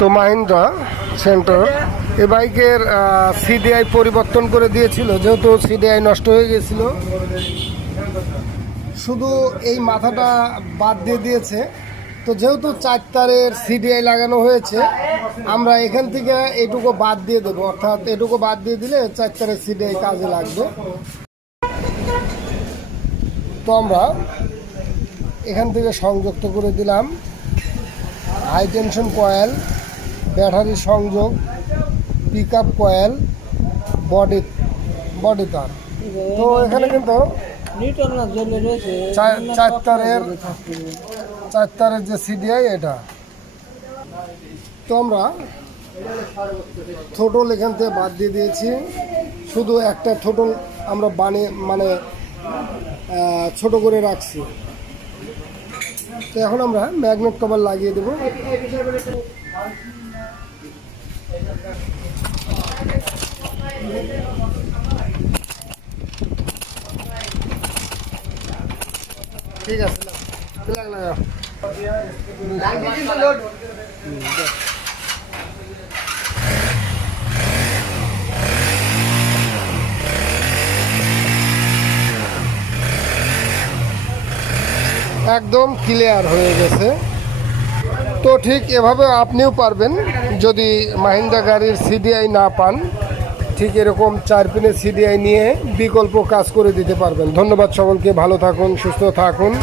তো মাহিন্দ্রা সেন্টার এ বাইকের সিডিআই পরিবর্তন করে দিয়েছিল, যেহেতু সিডিআই নষ্ট হয়ে গেছিল। শুধু এই মাথাটা বাদ দিয়ে দিয়েছে। তো যেহেতু 4 তারের সিডিআই লাগানো হয়েছে, আমরা এখান থেকে এটুকু বাদ দিয়ে দেবো, অর্থাৎ এটুকু বাদ দিয়ে দিলে 4 তারের সিডিআই কাজে লাগবে। তো আমরা এখান থেকে সংযুক্ত করে দিলাম হাই টেনশন কয়েল, ব্যাটারি সংযোগ, পিক আপ কয়েল, বডি তার। তো এখানে কিন্তু 4 তারের যে সিডিআই এটা। তো আমরা থ্রোটল এখান থেকে বাদ দিয়ে দিয়েছি, শুধু একটা থ্রোটল আমরা মানে ছোট করে রাখছি। তো এখন আমরা ম্যাগনেট কভার লাগিয়ে দেব। ঠিক আছে, লাগাও। একদম ক্লিয়ার হয়ে গেছে। তো ঠিক এভাবে আপনিও পারবেন, যদি মাহিন্দ্রা গাড়ির সিডিআই না পান, ঠিক এরকম 4 পিনের সিডিআই নিয়ে বিকল্প কাজ করে দিতে পারবেন। ধন্যবাদ সকলকে, ভালো থাকুন, সুস্থ থাকুন।